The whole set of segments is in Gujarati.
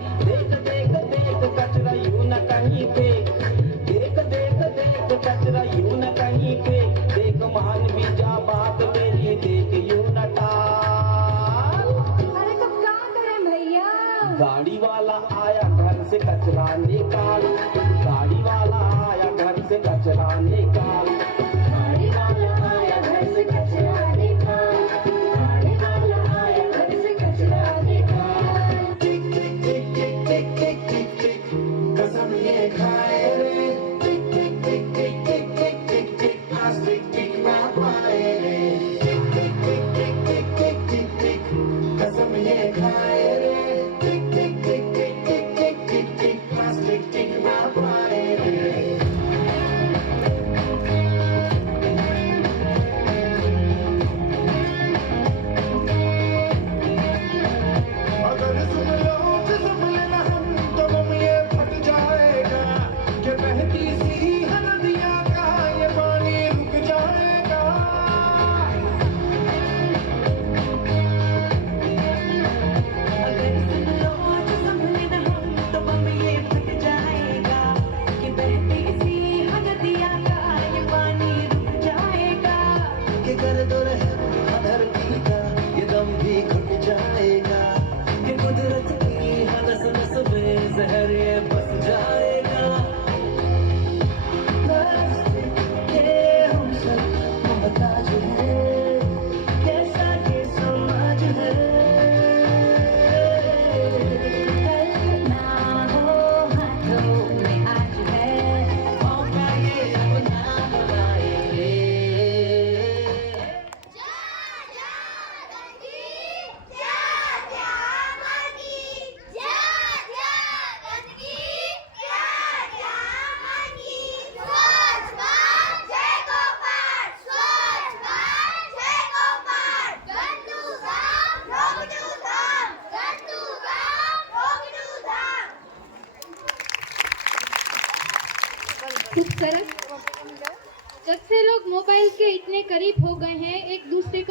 Take the Take my what.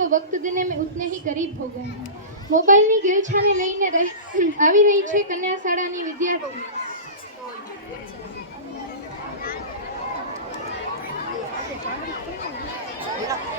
वक्त देने में उतने ગરીબ करीब हो गए મોબાઈલની ગેરછાને લઈને આવી રહી છે કન્યા શાળાની વિદ્યાર્થી Yeah.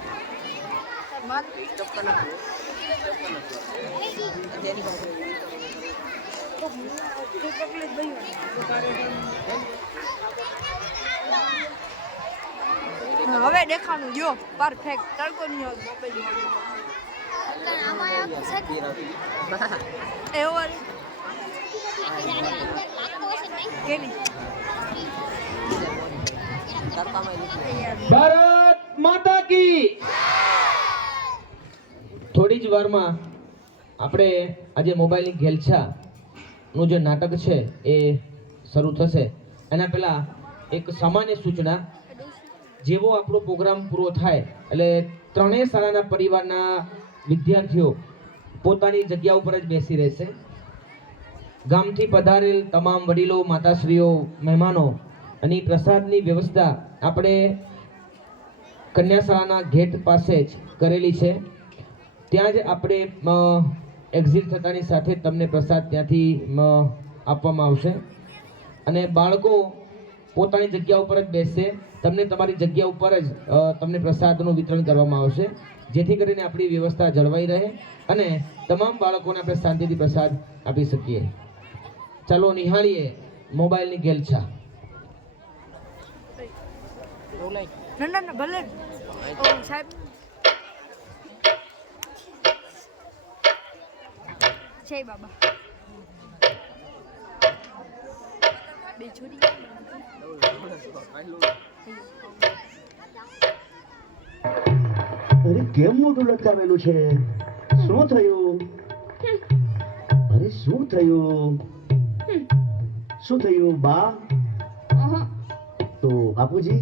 હવે દેખાણું જો પરફેક્ટ તડકો નહીં આવતો એવો ભારત માતા કી થોડી જ વારમાં આપણે આજે મોબાઈલની ઘેલછાનું જે નાટક છે એ શરૂ થશે. એના પહેલાં એક સામાન્ય સૂચના. જેવો આપણો પ્રોગ્રામ પૂરો થાય, એટલે ત્રણેય શાળાના પરિવારના વિદ્યાર્થીઓ પોતાની જગ્યા ઉપર જ બેસી રહેશે. ગામથી પધારેલ તમામ વડીલો, માતાશ્રીઓ, મહેમાનો અને પ્રસાદની વ્યવસ્થા આપણે કન્યાશાળાના ગેટ પાસે જ કરેલી છે. ત્યાં જ આપણે એક્ઝિટ થતાની સાથે તમને પ્રસાદ ત્યાંથી આપવામાં આવશે. અને બાળકો પોતાની જગ્યા ઉપર જ બેસશે. તમને તમારી જગ્યા ઉપર જ તમને પ્રસાદનું વિતરણ કરવામાં આવશે. જેથી કરીને આપણી વ્યવસ્થા જળવાઈ રહે અને તમામ બાળકોને આપણે શાંતિથી પ્રસાદ આપી શકીએ. ચાલો નિહાળીએ મોબાઈલની ગેલછા. ભલે. સાહેબ. છે બાબા. બે છોડી. અરે કેમ મોઢું લટકાવેલું છે? શું થયું? અરે શું થયું? શું થયું બા? તો બાપુજી?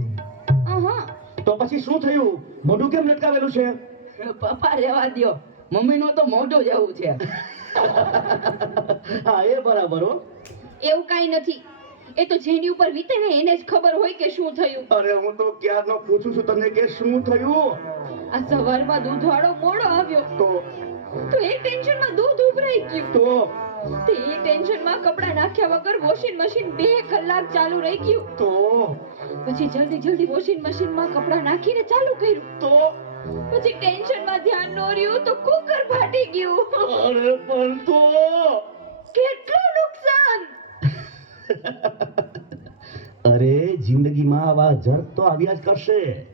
તો પછી શું થયું? મોઢું કેમ લટકાવેલું છે? પપ્પા રહેવા મમ્મી નું તો મોઢું જેવું છે. હા એ બરાબર હો. એવું કાંઈ નથી. એ તો જેની ઉપર વીતે ને એને જ ખબર હોય કે શું થયું. અરે હું તો ક્યારનો પૂછું છું તને કે શું થયું? આ સવારમાં દૂધવાળો મોડો આવ્યો. તો? તો એ ટેન્શનમાં દૂધ ઉભરાઈ ગયું. તો? તે એ ટેન્શનમાં કપડાં નાખ્યા વગર વોશિંગ મશીન બે કલાક ચાલુ રહી ગયું. તો? પછી જલ્દી જલ્દી વોશિંગ મશીનમાં કપડાં નાખીને ચાલુ કર્યું. તો? પછી ટેન્શનમાં ધ્યાન નો રહ્યું તો કુકર ફાટી ગયું. અરે પણ તો કેટલું નુકસાન? અરે જિંદગીમાં આવા જર્ક તો આવ્યા જ કરશે.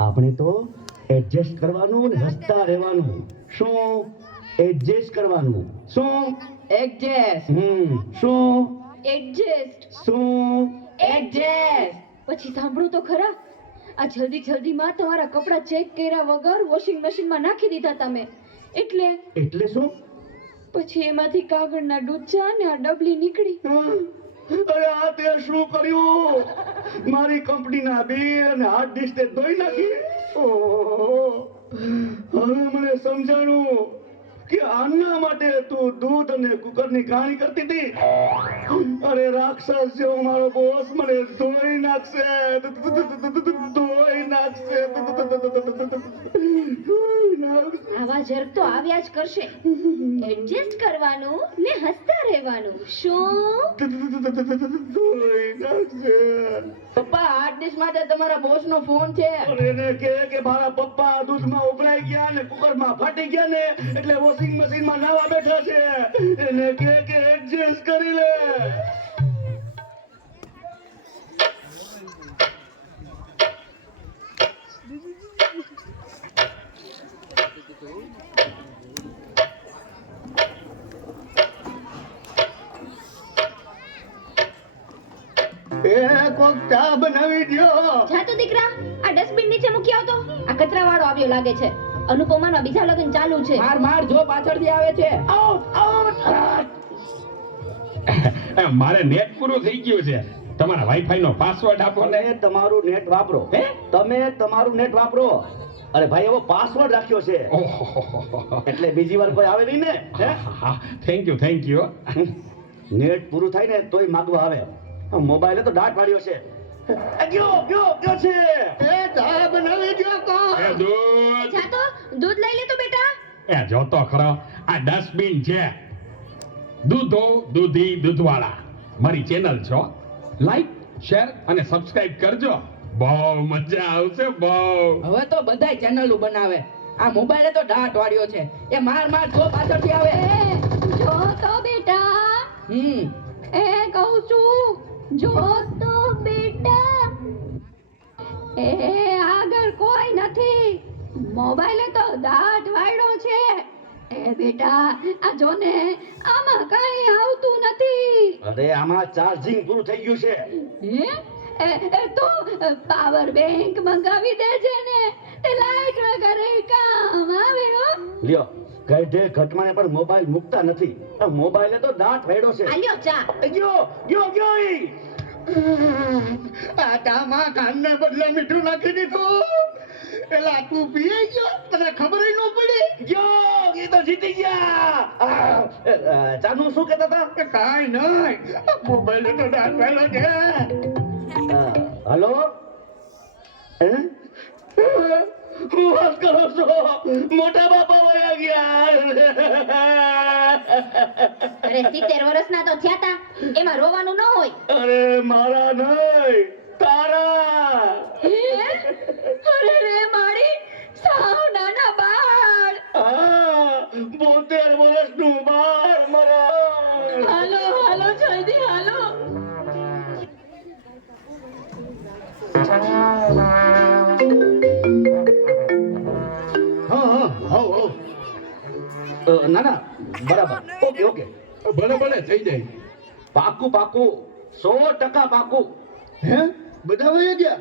આપણે તો એડજસ્ટ કરવાનું ને હસતા રહેવાનું. શું? એડજસ્ટ કરવાનું. શું? એડજસ્ટ. હમ શું? એડજસ્ટ. શું? એડજસ્ટ. પછી સાંભળો તો ખરા? આ જલ્દી જલ્દીમાં તમારા કપડાં ચેક કર્યા વગર વોશિંગ મશીનમાં નાખી દીધા તમે. એટલે એટલે શું? પછી એમાંથી કાગળના ડૂચા અને આ ડબલી નીકળી. અરે આ તે શું કર્યું? મારી કંપનીના બે અને હાર્ડ ડિસ્ક તે ધોઈ નાખી? ઓહો. હવે મને સમજાણું. કે આના માટે તું દૂધ અને કુકરની કહાણી કરતી હતી? અરે રાક્ષસ જેવો મારો બોસ મને ધોઈ નાખશે. ધોઈ નાખશે. ધોઈ નાખશે. આવા જર્ક તો આવ્યા જ કરશે. એડજસ્ટ કરવાનું ને હસતા રહેવાનું. શું? ધોઈ નાખશે. પપ્પા હાર્ડ ડિસ્ક માટે તમારા બોસ નો ફોન છે એને કે કે મારા પપ્પા દૂધમાં ઉભરાઈ ગયા ને કુકરમાં ફાટી ગયા ને, એટલે વોશિંગ મશીનમાં નાવા બેઠા છે. એને કે કે એડજસ્ટ કરી લે. એ કોક ચા બનાવી દ્યો. જા તો દીકરા આ ડસ્ટબિન નીચે મૂકી આવતો. આ કચરા આવ્યો લાગે છે. અનુપમાના બીજા લગ્ન ચાલુ છે. માર માર જો પાછળથી આવે છે. મારે નેટ પૂરું થઈ ગયું છે. તમારા વાઈફાઈ નો પાસવર્ડ આપો ને. તમારું નેટ વાપરો. હે? તમે તમારું નેટ વાપરો. અરે ભાઈ એવો પાસવર્ડ રાખ્યો છે. એટલે બીજી વાર કોઈ આવે નહીં ને thank you thank you net પૂરું થાય ને તોય માગવા આવે. મોબાઈલે તો દાટ પાડ્યો છે. ગયો ગયો ગયો છે. એ ચા બનાવી દ્યો તો. એ દૂધ. જા તો દૂધ લઈ લે તો બેટા. એ જોતો ખરો આ ડસ્ટબિન છે. દૂધો દૂધી દૂધવાળા. મારી ચેનલ છો. લાઈક શેર અને સબસ્ક્રાઇબ કરજો. બહુ મજા આવશે બહુ. હવે તો બધાય ચેનલો બનાવે. આ મોબાઈલે તો દાટ વાળ્યો છે. એ માર માર જો પાછળથી આવે. જો તો બેટા. હમ. એ કહું છું જો તો બેટા એ આગળ કોઈ નથી. મોબાઈલે તો દાટ વાળ્યો છે. એ બેટા આ જો ને આમાં કઈ આવતું નથી. અરે આમાં ચાર્જિંગ પૂરું થઈ ગયું છે. હે? એ તો પાવર બેંક મંગાવી દેજે ને. તે લાઈટ વગર કામ આવે હો. લ્યો. ગઢે ઘટમાને પણ મોબાઈલ મૂકતા નથી. પણ મોબાઈલે તો દાંત ફેડો છે. આલ્યો ચા. ગયો ગયો ગયો ઈ. આ ચામાં કાનને બદલે મીઠું નાખી દીધું. એલા તું પીએ ગયો તને ખબર ન પડી. ગયો એ તો જીતી ગયા. ચાનું શું કહેતા હતા? કે કાંઈ નહીં મોબાઈલ તો દાંત વાળ્યો છે. હલો? હે? હું વાત કરો છો મોટા બાપા વયા ગયા અરે સિત્તેર વર્ષના તો થયા તા એમાં રોવાનું ન હોય અરે મારા નહીં તારા અરે રે મારી સાવ નાના બાળ આ, બોતેર વર્ષનું બાર મરા હાલો હાલો જલ્દી હાલો હા ના ના. બરાબર. Okay okay. ભલે ભલે થઈ જાય. પાકું પાકું. સો ટકા પાકું. હે? બધા વહી ગયા?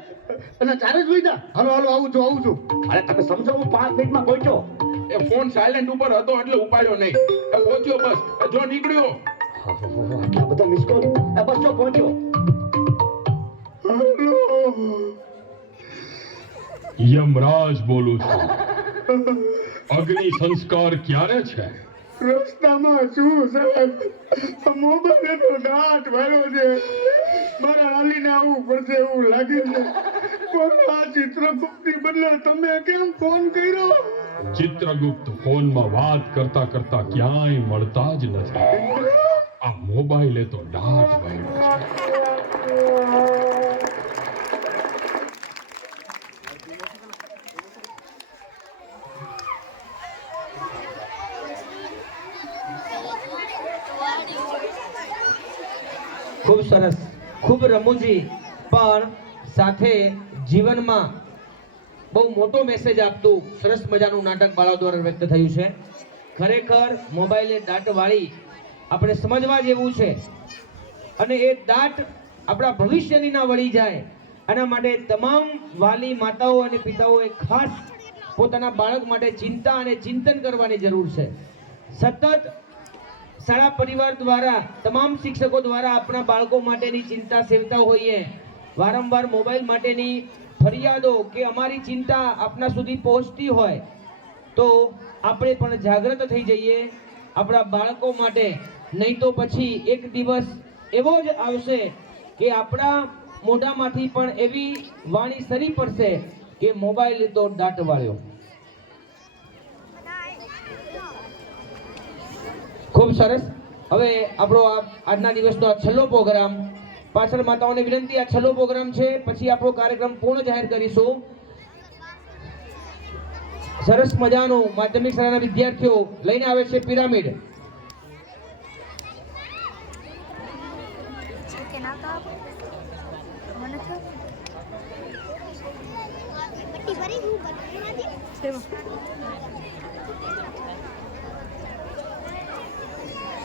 અને ચારે જ વયા હાલો હાલો આવું છું આવું છું. અરે તમે સમજો હું પાંચ મિનિટમાં પહોંચ્યો એ ફોન સાયલેન્ટ ઉપર હતો એટલે ઉપાડ્યો નહીં. એ પહોંચ્યો બસ. એ જો નીકળ્યો. આટલા બધા મિસ કોલ બસ જો પહોંચ્યો. યમરાજ બોલું છું. અગ્નિ સંસ્કાર ક્યારે છે? રસ્તામાં શું સાહેબ મોબાઈલ તો દાંત વાળ્યો છે. મારા હાલીને આવવું પડશે એવું લાગે છે. પણ આ ચિત્રગુપ્તની બદલે તમે કેમ ફોન કર્યો? ચિત્રગુપ્ત ફોનમાં વાત કરતા કરતા ક્યાંય મળતા જ નથી. આ મોબાઈલે તો દાટ ભર્યો છે. સરસ, ખૂબ રમૂજી, પણ સાથે જીવનમાં બહુ મોટો મેસેજ આપતું, સરસ મજાનું નાટક બાળા દ્વારા વ્યક્ત થયું છે. ખરેખર મોબાઈલે દાટ વાળી આપણે સમજવા જેવું છે. અને એ દાટ આપણા ભવિષ્યની ના વળી જાય. એના માટે તમામ વાલી માતાઓ અને પિતાઓએ ખાસ પોતાના બાળક માટે ચિંતા અને ચિંતન કરવાની જરૂર છે. સતત શાળા પરિવાર દ્વારા, તમામ શિક્ષકો દ્વારા આપણા બાળકો માટેની ચિંતા સેવતા હોઈએ. વારંવાર મોબાઈલ માટેની ફરિયાદો કે અમારી ચિંતા આપના સુધી પહોંચતી હોય, તો આપણે પણ જાગૃત થઈ જઈએ આપણા બાળકો માટે. નહીં તો પછી એક દિવસ એવો જ આવશે કે આપણા મોઢામાંથી પણ એવી વાણી સરી પડશે કે મોબાઈલ તો દાટ વાળ્યો. સરસ. હવે આપણો આ આજના દિવસનો આ છેલ્લો પ્રોગ્રામ, પાછળ માતાઓને વિનંતી, આ છેલ્લો પ્રોગ્રામ છે. પછી આપણો કાર્યક્રમ પૂર્ણ જાહેર કરીશું. સરસ મજાનું માધ્યમિક શાળાના વિદ્યાર્થીઓ લઈને આવે છે પિરામિડ.